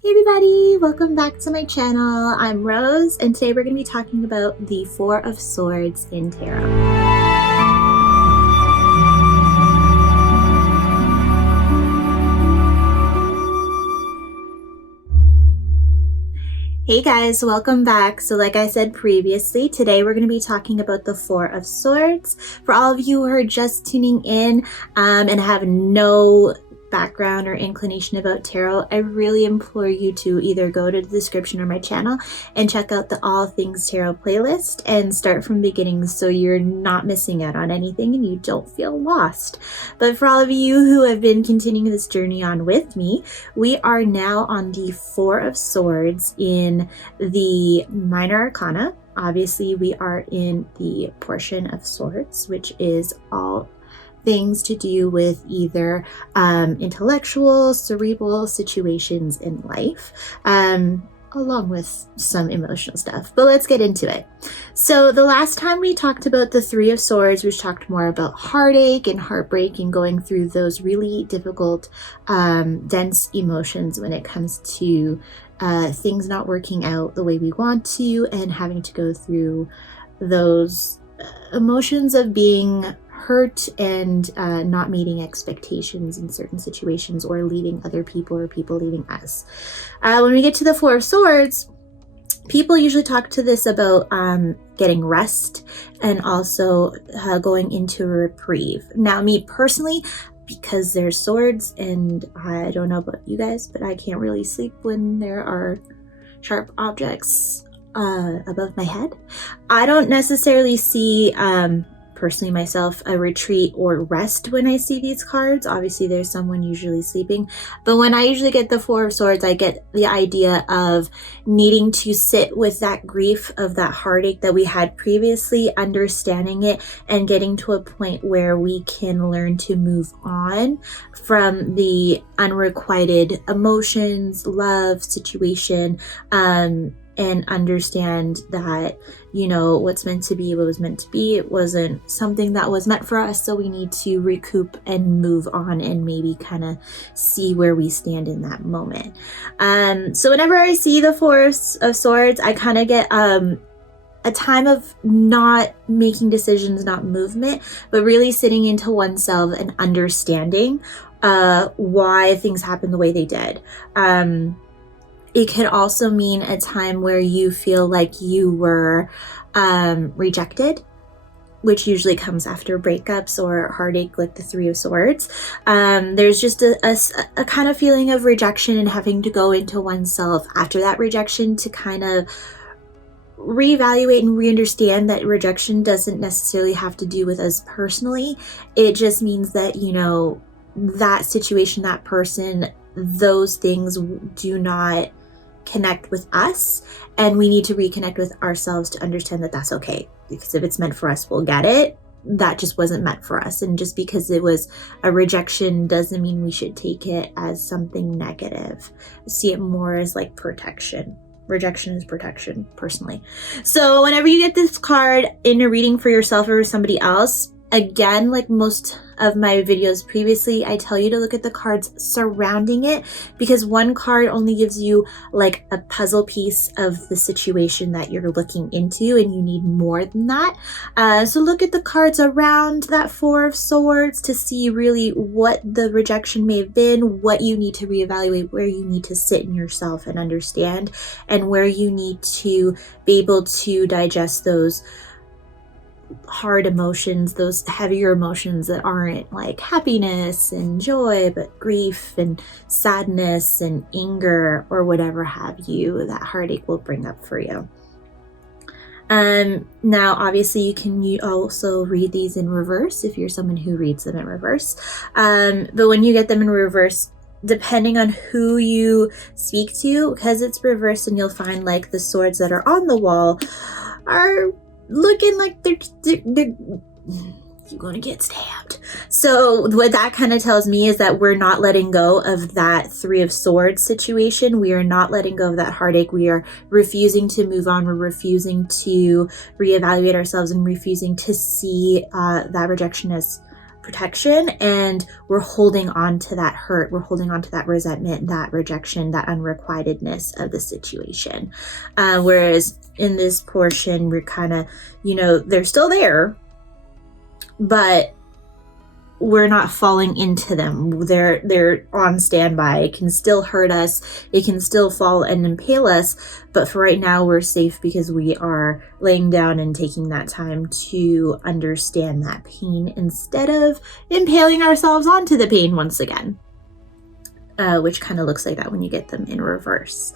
Hey everybody, welcome back to my channel. I'm Rose, and today we're going to be talking about the Four of Swords in Tarot. Hey guys, welcome back. So like I said previously, today we're going to be talking about the Four of Swords. For all of you who are just tuning in and have no background or inclination about tarot, I really implore you to either go to the description of my channel and check out the All Things Tarot playlist and start from the beginning so you're not missing out on anything and you don't feel lost. But for all of you who have been continuing this journey on with me, we are now on the Four of Swords in the Minor Arcana. Obviously, we are in the portion of Swords, which is all things to do with either intellectual, cerebral situations in life, along with some emotional stuff. But let's get into it. So the last time we talked about the Three of Swords, we talked more about heartache and heartbreak and going through those really difficult, dense emotions when it comes to things not working out the way we want to and having to go through those emotions of being hurt and not meeting expectations in certain situations, or leaving other people or people leaving us. When we get to the Four of Swords, people usually talk to this about getting rest and also going into a reprieve. Now, me personally, because there's swords, and I don't know about you guys, but I can't really sleep when there are sharp objects above my head. I don't necessarily see personally myself a retreat or rest when I see these cards. Obviously there's someone usually sleeping, but when I usually get the Four of Swords, I get the idea of needing to sit with that grief of that heartache that we had previously, understanding it and getting to a point where we can learn to move on from the unrequited emotions, love, situation, and understand that, you know, what's meant to be what was meant to be. It wasn't something that was meant for us, so we need to recoup and move on and maybe kind of see where we stand in that moment. So whenever I see the Four of Swords, I kind of get a time of not making decisions, not movement, but really sitting into oneself and understanding why things happened the way they did. It could also mean a time where you feel like you were rejected, which usually comes after breakups or heartache, like the Three of Swords. There's just a kind of feeling of rejection and having to go into oneself after that rejection to kind of reevaluate and re-understand that rejection doesn't necessarily have to do with us personally. It just means that, you know, that situation, that person, those things do not connect with us, and we need to reconnect with ourselves to understand that that's okay, because if it's meant for us, we'll get it. That just wasn't meant for us, and just because it was a rejection doesn't mean we should take it as something negative. I see it more as like protection. Rejection is protection, personally. So whenever you get this card in a reading for yourself or somebody else, again, like most of my videos previously, I tell you to look at the cards surrounding it, because one card only gives you like a puzzle piece of the situation that you're looking into, and you need more than that. So look at the cards around that Four of Swords to see really what the rejection may have been, what you need to reevaluate, where you need to sit in yourself and understand, and where you need to be able to digest those hard emotions, those heavier emotions that aren't like happiness and joy, but grief and sadness and anger or whatever have you that heartache will bring up for you. Now obviously you can also read these in reverse if you're someone who reads them in reverse, but when you get them in reverse, depending on who you speak to, because it's reversed, and you'll find like the swords that are on the wall are looking like they're you're gonna get stabbed. So what that kind of tells me is that we're not letting go of that Three of Swords situation. We are not letting go of that heartache. We are refusing to move on. We're refusing to reevaluate ourselves and refusing to see that rejection as protection, and we're holding on to that hurt, we're holding on to that resentment, that rejection, that unrequitedness of the situation. Whereas in this portion, we're kind of, they're still there, but we're not falling into them. They're on standby. It can still hurt us. It can still fall and impale us. But for right now, we're safe because we are laying down and taking that time to understand that pain instead of impaling ourselves onto the pain once again, which kind of looks like that when you get them in reverse.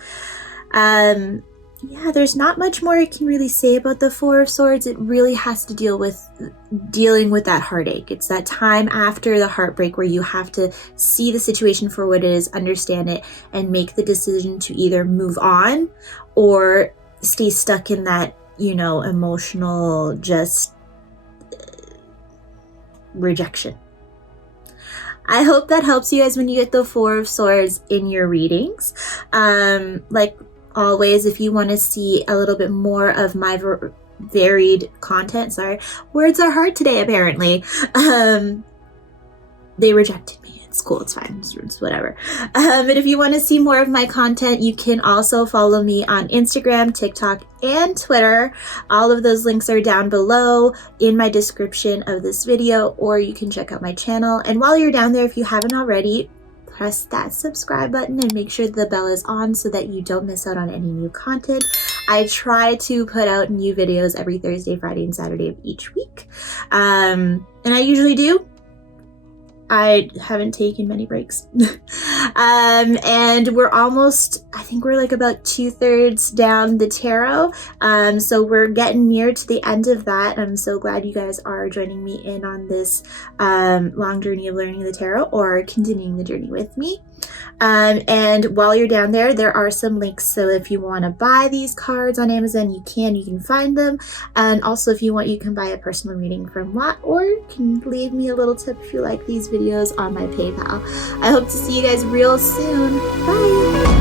Yeah, there's not much more I can really say about the Four of Swords. It really has to dealing with that heartache. It's that time after the heartbreak where you have to see the situation for what it is, understand it, and make the decision to either move on or stay stuck in that, emotional rejection. I hope that helps you guys when you get the Four of Swords in your readings. Like always, if you want to see a little bit more of my varied content, words are hard today apparently. They rejected me. It's cool, it's fine, it's whatever. But if you want to see more of my content, you can also follow me on Instagram, TikTok, and Twitter. All of those links are down below in my description of this video, or you can check out my channel. And while you're down there, if you haven't already, press that subscribe button and make sure the bell is on so that you don't miss out on any new content. I try to put out new videos every Thursday, Friday, and Saturday of each week. And I usually do. I haven't taken many breaks. And we're almost, I think we're like about 2/3 down the tarot. So we're getting near to the end of that. I'm so glad you guys are joining me in on this long journey of learning the tarot, or continuing the journey with me. And while you're down there, there are some links. So if you want to buy these cards on Amazon, you can find them. And also if you want, you can buy a personal reading from Watt, or you can leave me a little tip if you like these videos on my PayPal. I hope to see you guys real soon. Bye!